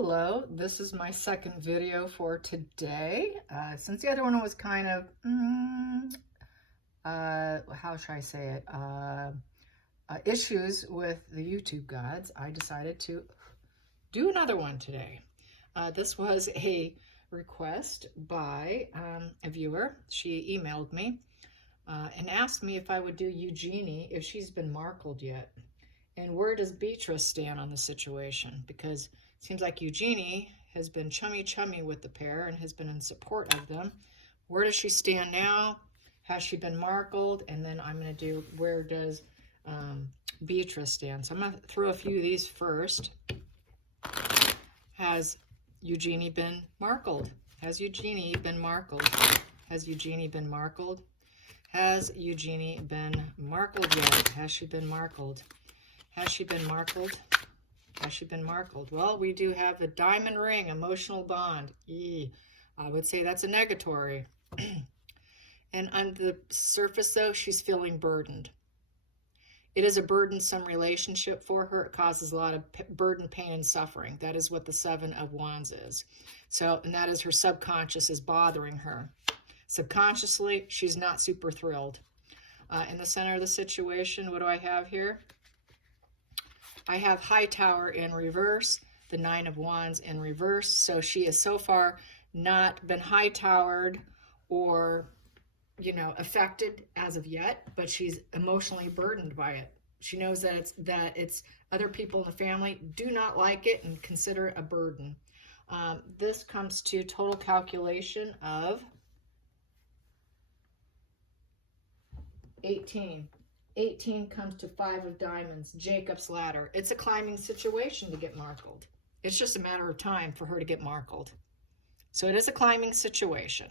Hello, this is my second video for today. Since the other one was kind of, how should I say it, issues with the YouTube gods, I decided to do another one today. This was a request by a viewer. She emailed me and asked me if I would do Eugenie if she's been Markled yet. And where does Beatrice stand on the situation? Because it seems like Eugenie has been chummy with the pair and has been in support of them. Where does she stand now? Has she been Markled? And then I'm going to do where does Beatrice stand? So I'm going to throw a few of these first. Has Eugenie been Markled? Has Eugenie been Markled? Has Eugenie been Markled? Has Eugenie been Markled yet? Has she been Markled? Has she been Markled? Has she been Markled? Well, we do have a diamond ring, emotional bond. I would say that's a negatory. And on the surface, though, she's feeling burdened. It is a burdensome relationship for her. It causes a lot of burden, pain, and suffering. That is what the Seven of Wands is. So, and that is her subconscious is bothering her. Subconsciously, she's not super thrilled. In the center of the situation, what do I have here? I have High Tower in reverse, the Nine of Wands in reverse. So she has so far not been high towered or, you know, affected as of yet, but she's emotionally burdened by it. She knows that it's other people in the family do not like it and consider it a burden. This comes to total calculation of 18. 18 comes to 5 of diamonds, Jacob's ladder. It's a climbing situation to get Markled. It's just a matter of time for her to get Markled. So it is a climbing situation.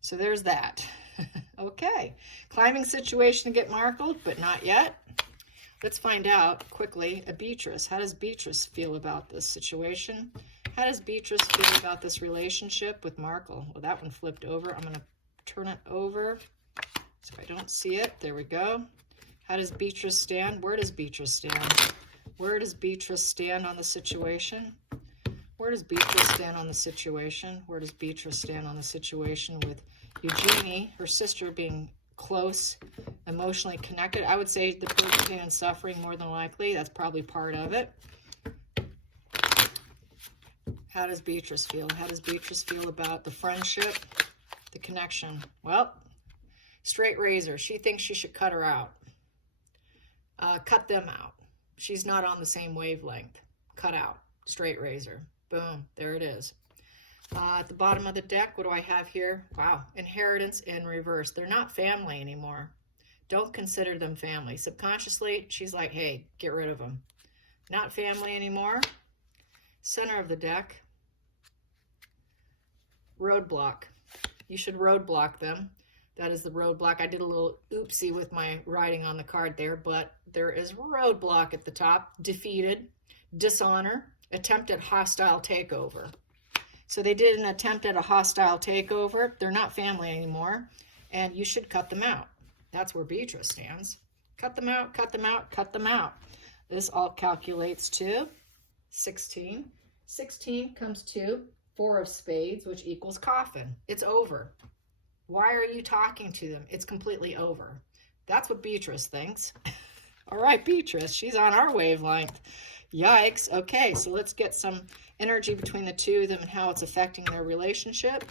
So there's that. Okay, climbing situation to get Markled, but not yet. Let's find out quickly, Beatrice. How does Beatrice feel about this situation? How does Beatrice feel about this relationship with Markle? Well, that one flipped over. I'm going to turn it over so I don't see it. There we go. How does Beatrice stand? Where does Beatrice stand? Where does Beatrice stand on the situation? Where does Beatrice stand on the situation? Where does Beatrice stand on the situation with Eugenie, her sister, being close, emotionally connected? I would say the burden, pain, and suffering more than likely. That's probably part of it. How does Beatrice feel? How does Beatrice feel about the friendship, the connection? Well, straight razor. She thinks she should cut her out. Cut them out. She's not on the same wavelength. Cut out. Straight razor. Boom. There it is. At the bottom of the deck, what do I have here? Wow. Inheritance in reverse. They're not family anymore. Don't consider them family. Subconsciously, she's like, hey, get rid of them. Not family anymore. Center of the deck. Roadblock. You should roadblock them. That is the roadblock. I did a little oopsie with my writing on the card there, but there is roadblock at the top. Defeated, dishonor, attempt at hostile takeover. So they did an attempt at a hostile takeover. They're not family anymore, and you should cut them out. That's where Beatrice stands. Cut them out, cut them out, cut them out. This all calculates to 16. 16 comes to 4 of spades, which equals coffin. It's over. Why are you talking to them? It's completely over. That's what Beatrice thinks. All right, Beatrice, she's on our wavelength. Yikes. Okay, so let's get some energy between the two of them and how it's affecting their relationship.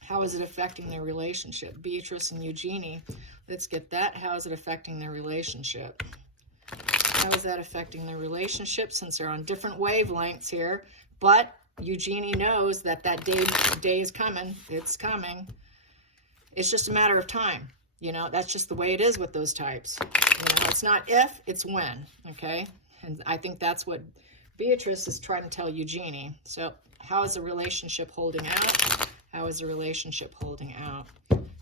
How is it affecting their relationship? Beatrice and Eugenie. Let's get that. How is it affecting their relationship? How is that affecting their relationship since they're on different wavelengths here? But Eugenie knows that day is coming. It's coming. It's just a matter of time. You know, that's just the way it is with those types. You know, it's not if, it's when, okay? And I think that's what Beatrice is trying to tell Eugenie. So how is the relationship holding out? How is the relationship holding out?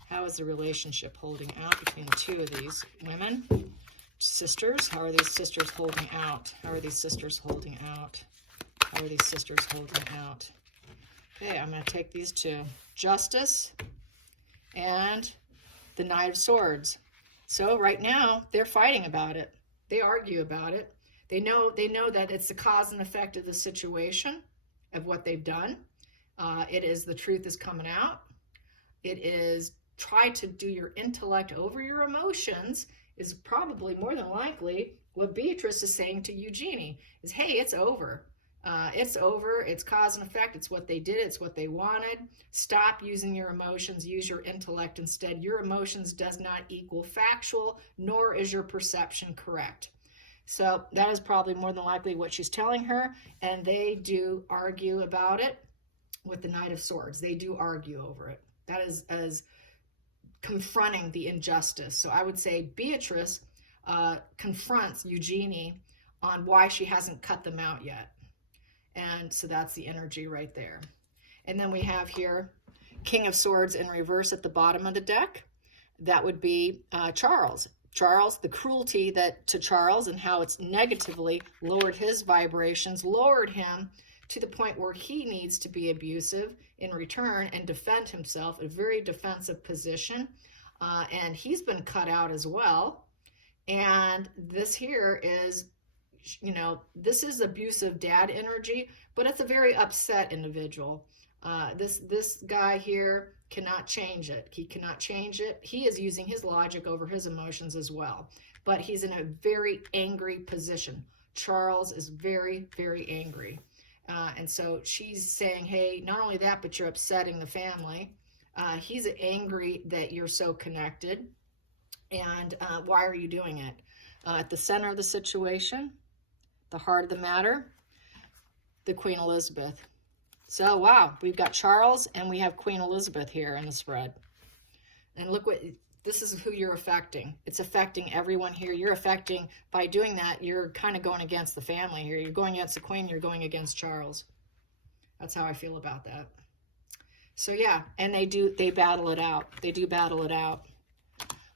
How is the relationship holding out between the two of these women? Sisters, how are these sisters holding out? How are these sisters holding out? How are these sisters holding out? Okay, I'm going to take these to Justice and the Knight of Swords. So right now, they're fighting about it. They argue about it. They know that it's the cause and effect of the situation, of what they've done. It is the truth is coming out. It is try to do your intellect over your emotions is probably more than likely what Beatrice is saying to Eugenie is, hey, it's over. It's over. It's cause and effect. It's what they did. It's what they wanted. Stop using your emotions. Use your intellect instead. Your emotions does not equal factual, nor is your perception correct. So that is probably more than likely what she's telling her. And they do argue about it with the Knight of Swords. They do argue over it. That is as confronting the injustice. So I would say Beatrice confronts Eugenie on why she hasn't cut them out yet. And so that's the energy right there. And then we have here King of Swords in reverse at the bottom of the deck. That would be Charles. Charles, the cruelty to Charles and how it's negatively lowered his vibrations, lowered him to the point where he needs to be abusive in return and defend himself, a very defensive position. And he's been cut out as well. And this here is, this is abusive dad energy, but it's a very upset individual. This guy here cannot change it. He cannot change it. He is using his logic over his emotions as well. But he's in a very angry position. Charles is very, very angry. And so she's saying, hey, not only that, but you're upsetting the family. He's angry that you're so connected. And why are you doing it? At the center of the situation, the heart of the matter, the Queen Elizabeth. So, wow, we've got Charles and we have Queen Elizabeth here in the spread. And look this is who you're affecting. It's affecting everyone here. You're affecting, by doing that, you're kind of going against the family here. You're going against the Queen, you're going against Charles. That's how I feel about that. So yeah, and they battle it out. They do battle it out.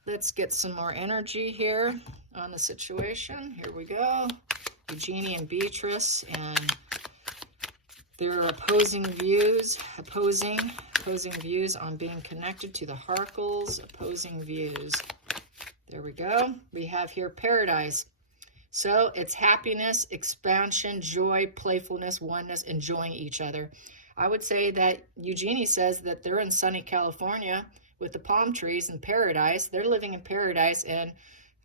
Let's get some more energy here on the situation. Here we go. Eugenie and Beatrice, and their opposing views on being connected to the Harkles, opposing views. There we go. We have here paradise. So it's happiness, expansion, joy, playfulness, oneness, enjoying each other. I would say that Eugenie says that they're in sunny California with the palm trees and paradise. They're living in paradise, and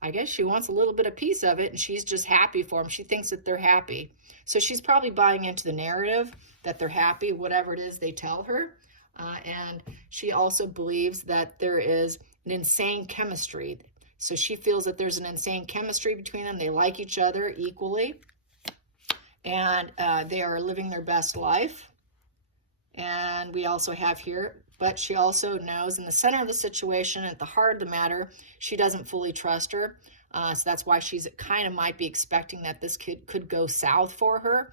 I guess she wants a little bit of piece of it, and she's just happy for them. She thinks that they're happy. So she's probably buying into the narrative that they're happy, whatever it is they tell her. And she also believes that there is an insane chemistry. So she feels that there's an insane chemistry between them. They like each other equally. And they are living their best life. And we also have here, but she also knows in the center of the situation, at the heart of the matter, she doesn't fully trust her. So that's why she's kind of might be expecting that this could go south for her,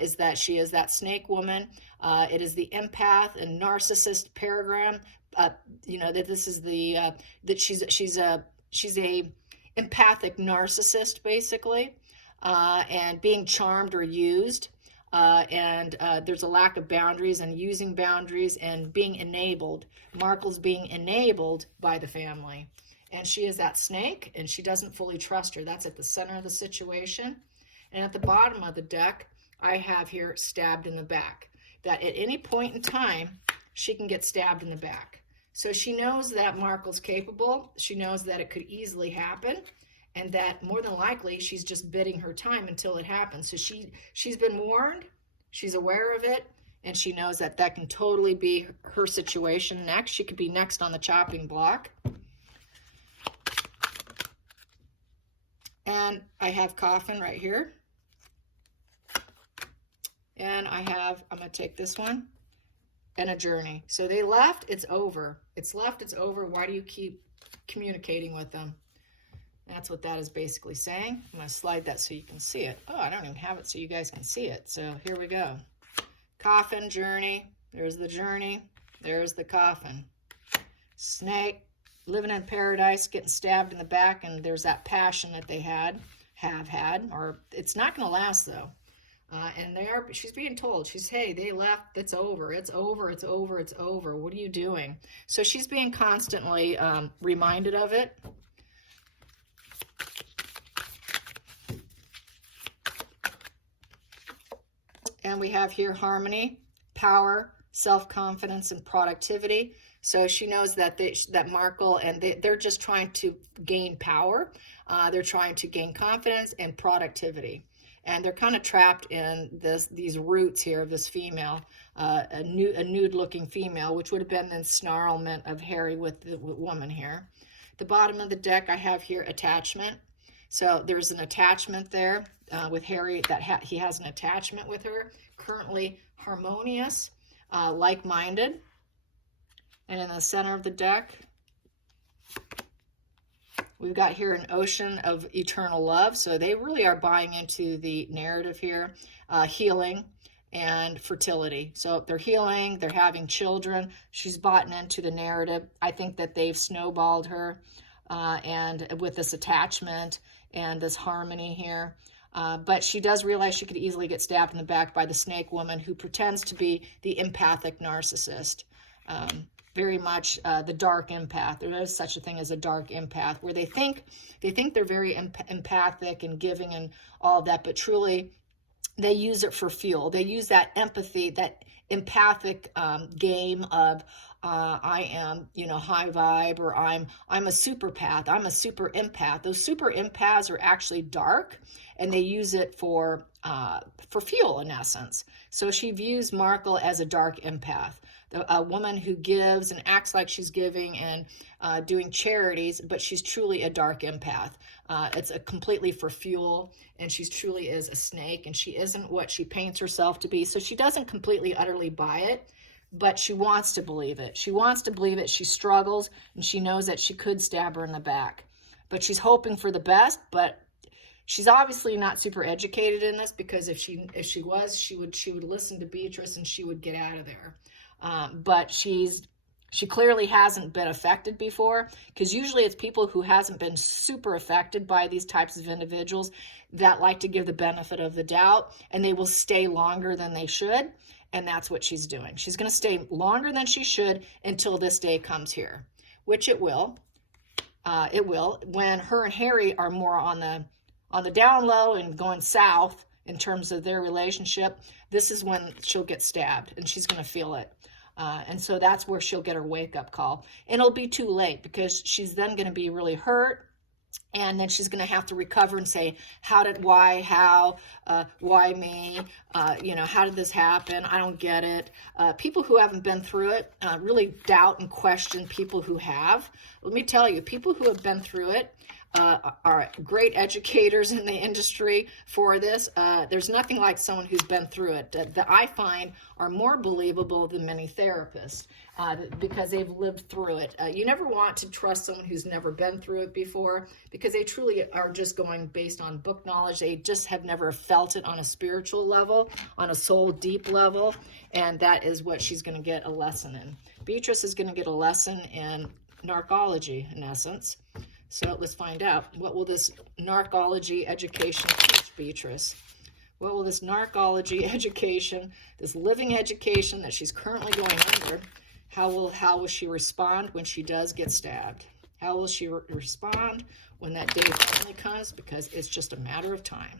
is that she is that snake woman. It is the empath and narcissist paradigm. That this is that she's a empathic narcissist, basically, and being charmed or used. And there's a lack of boundaries and using boundaries and being enabled. Markle's being enabled by the family. And she is that snake, and she doesn't fully trust her. That's at the center of the situation. And at the bottom of the deck, I have here stabbed in the back. That at any point in time, she can get stabbed in the back. So she knows that Markle's capable. She knows that it could easily happen. And that more than likely, she's just bidding her time until it happens. So she's been warned, she's aware of it, and she knows that that can totally be her situation next. She could be next on the chopping block. And I have coffin right here. And I'm going to take this one, and a journey. So they left, it's over. It's left, it's over. Why do you keep communicating with them? That's what that is basically saying. I'm going to slide that so you can see it. Oh, I don't even have it so you guys can see it. So here we go. Coffin, journey. There's the journey. There's the coffin. Snake, living in paradise, getting stabbed in the back, and there's that passion that they have had, or it's not going to last, though. And she's being told, hey, they left, it's over, it's over, it's over, it's over. What are you doing? So she's being constantly reminded of it. And we have here harmony, power, self-confidence, and productivity. So she knows that that Markle and they're just trying to gain power. They're trying to gain confidence and productivity. And they're kind of trapped in these roots here of this female, a nude-looking female, which would have been the snarlement of Harry with the woman here. The bottom of the deck, I have here attachment. So there's an attachment there with Harry, that he has an attachment with her, currently harmonious, like-minded. And in the center of the deck, we've got here an ocean of eternal love. So they really are buying into the narrative here, healing and fertility. So they're healing, they're having children. She's bought into the narrative. I think that they've snowballed her and with this attachment and this harmony here. But she does realize she could easily get stabbed in the back by the snake woman who pretends to be the empathic narcissist. Very much the dark empath. There is such a thing as a dark empath, where they think they're very empathic and giving and all of that, but truly they use it for fuel. They use that empathy, that empathic game of I am, high vibe, or I'm a superpath, I'm a super empath. Those super empaths are actually dark, and they use it for fuel in essence. So she views Markle as a dark empath, a woman who gives and acts like she's giving and doing charities, but she's truly a dark empath. It's completely for fuel, and she truly is a snake, and she isn't what she paints herself to be. So she doesn't completely, utterly buy it, but she wants to believe it. She wants to believe it. She struggles, and she knows that she could stab her in the back. But she's hoping for the best, but she's obviously not super educated in this, because if she was, she would listen to Beatrice and she would get out of there. But she clearly hasn't been affected before, because usually it's people who hasn't been super affected by these types of individuals that like to give the benefit of the doubt, and they will stay longer than they should. And that's what she's doing. She's going to stay longer than she should until this day comes here, which it will. It will, when her and Harry are more on the down low and going south in terms of their relationship. This is when she'll get stabbed, and she's going to feel it. And so that's where she'll get her wake-up call. And it'll be too late, because she's then going to be really hurt, and then she's going to have to recover and say, why me? How did this happen? I don't get it. People who haven't been through it really doubt and question people who have. Let me tell you, people who have been through it are great educators in the industry for this. There's nothing like someone who's been through it that I find are more believable than many therapists, because they've lived through it. You never want to trust someone who's never been through it before, because they truly are just going based on book knowledge. They just have never felt it on a spiritual level, on a soul deep level, and that is what she's going to get a lesson in. Beatrice is going to get a lesson in narcology, in essence. So let's find out. What will this narcology education teach Beatrice? What will this narcology education, this living education that she's currently going under, how will she respond when she does get stabbed? How will she respond when that day finally comes? Because it's just a matter of time.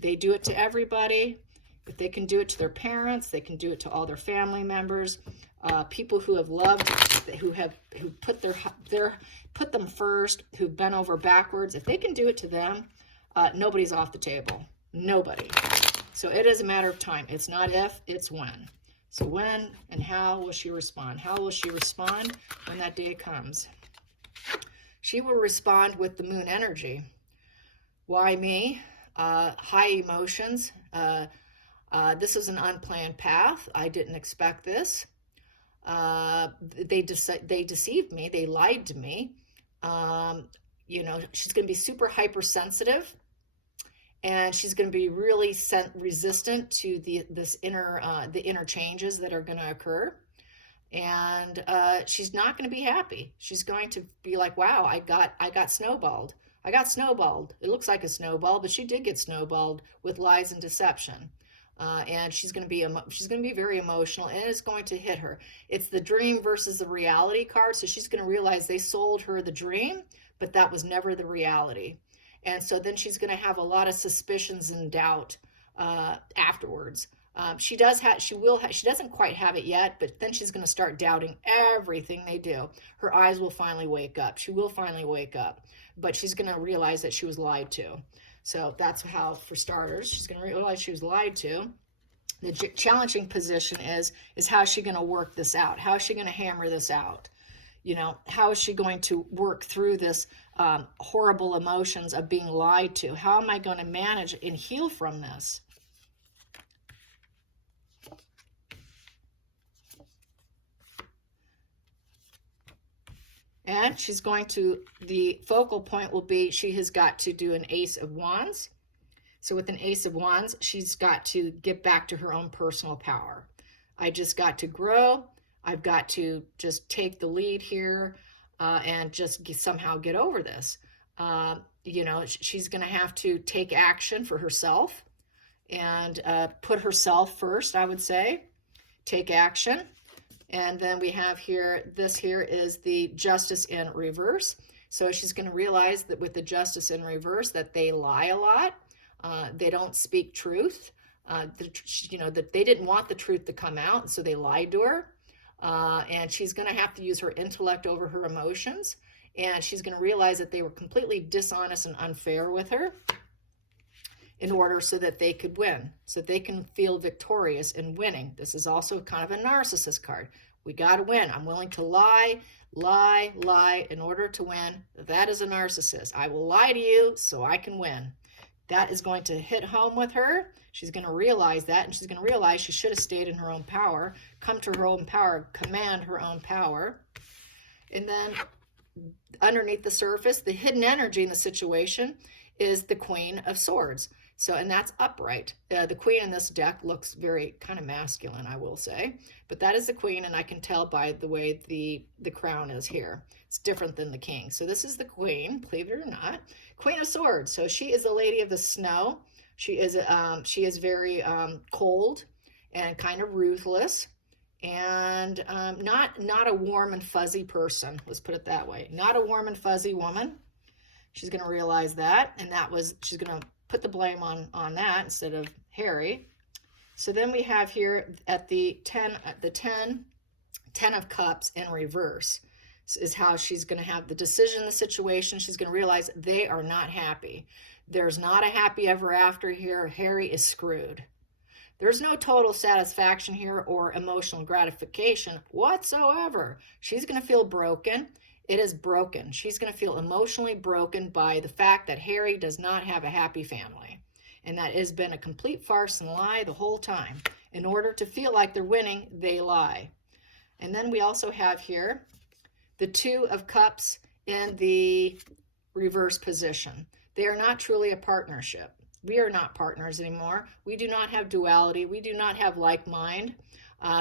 They do it to everybody. If they can do it to their parents, they can do it to all their family members. People who have loved, who put them first, who've bent over backwards. If they can do it to them, nobody's off the table. Nobody. So it is a matter of time. It's not if, it's when. So when and how will she respond? How will she respond when that day comes? She will respond with the moon energy. Why me? High emotions. This is an unplanned path. I didn't expect this. They deceived me. They lied to me. She's going to be super hypersensitive, and she's going to be really resistant to the inner changes that are going to occur. And she's not going to be happy. She's going to be like, wow, I got snowballed. I got snowballed. It looks like a snowball, but she did get snowballed with lies and deception. And she's going to be very emotional, and it's going to hit her. It's the dream versus the reality card. So she's going to realize they sold her the dream, but that was never the reality. And so then she's going to have a lot of suspicions and doubt afterwards. She doesn't quite have it yet, but then she's going to start doubting everything they do. Her eyes will finally wake up. She will finally wake up, but she's going to realize that she was lied to. So that's how, for starters, she's going to realize she was lied to. The challenging position is how is she going to work this out? How is she going to hammer this out? You know, how is she going to work through this horrible emotions of being lied to? How am I going to manage and heal from this? And she's going to, the focal point will be, she has got to do an Ace of Wands. So with an Ace of Wands, she's got to get back to her own personal power. I just got to grow. I've got to just take the lead here and just somehow get over this. You know, she's going to have to take action for herself and put herself first, I would say. Take action. And then we have here, this here is the Justice in reverse. So she's going to realize that with the Justice in reverse that they lie a lot. They don't speak truth. You know, that they didn't want the truth to come out, so they lied to her. And she's going to have to use her intellect over her emotions. And she's going to realize that they were completely dishonest and unfair with her in order so that they could win, so they can feel victorious in winning. This is also kind of a narcissist card. We got to win. I'm willing to lie in order to win. That is a narcissist. I will lie to you so I can win. That is going to hit home with her. She's going to realize that, and she's going to realize she should have stayed in her own power, come to her own power, command her own power. And then underneath the surface, the hidden energy in the situation is the Queen of Swords. So, and that's upright. The Queen in this deck looks very kind of masculine, I will say. But that is the Queen, and I can tell by the way the crown is here. It's different than the King. So this is the Queen, believe it or not. Queen of Swords. So she is the Lady of the Snow. She is very cold and kind of ruthless, and not a warm and fuzzy person. Let's put it that way. Not a warm and fuzzy woman. She's going to realize that, and she's going to put the blame on that instead of Harry. So then we have here at the 10 of Cups in reverse. Is how she's going to have the decision in the situation. She's going to realize they are not happy. There's not a happy ever after here. Harry is screwed. There's no total satisfaction here or emotional gratification whatsoever. She's going to feel broken. It is broken. She's going to feel emotionally broken by the fact that Harry does not have a happy family. And that has been a complete farce and lie the whole time. In order to feel like they're winning, they lie. And then we also have here the 2 of Cups in the reverse position. They are not truly a partnership. We are not partners anymore. We do not have duality. We do not have like mind.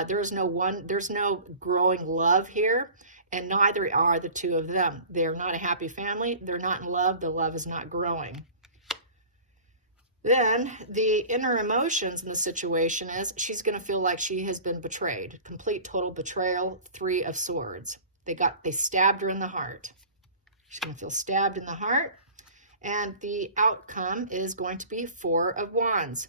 There's no growing love here, and neither are the 2 of them. They are not a happy family. They're not in love. The love is not growing. Then the inner emotions in the situation is she's going to feel like she has been betrayed. Complete total betrayal. 3 of Swords. They stabbed her in the heart. She's going to feel stabbed in the heart. And the outcome is going to be 4 of Wands.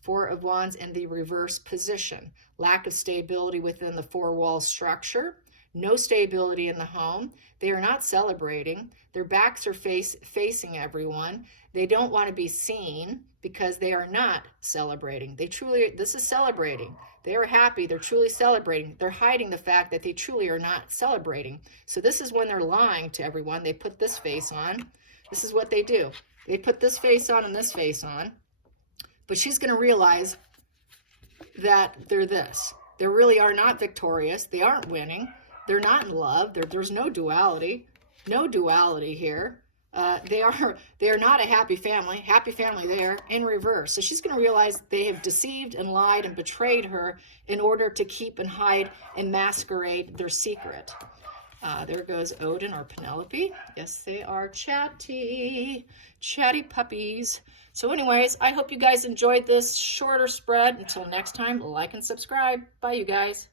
4 of Wands in the reverse position. Lack of stability within the 4-wall structure. No stability in the home. They are not celebrating. Their backs are facing everyone. They don't want to be seen because they are not celebrating. This is celebrating. They are happy. They're truly celebrating. They're hiding the fact that they truly are not celebrating. So this is when they're lying to everyone. They put this face on. This is what they do. They put this face on and this face on. But she's going to realize that they're this. They really are not victorious. They aren't winning. They're not in love. There's no duality. No duality here. They are not a happy family. Happy family there in reverse. So she's going to realize they have deceived and lied and betrayed her in order to keep and hide and masquerade their secret. There goes Odin or Penelope. Yes, they are chatty puppies. So anyways, I hope you guys enjoyed this shorter spread. Until next time, like and subscribe. Bye, you guys.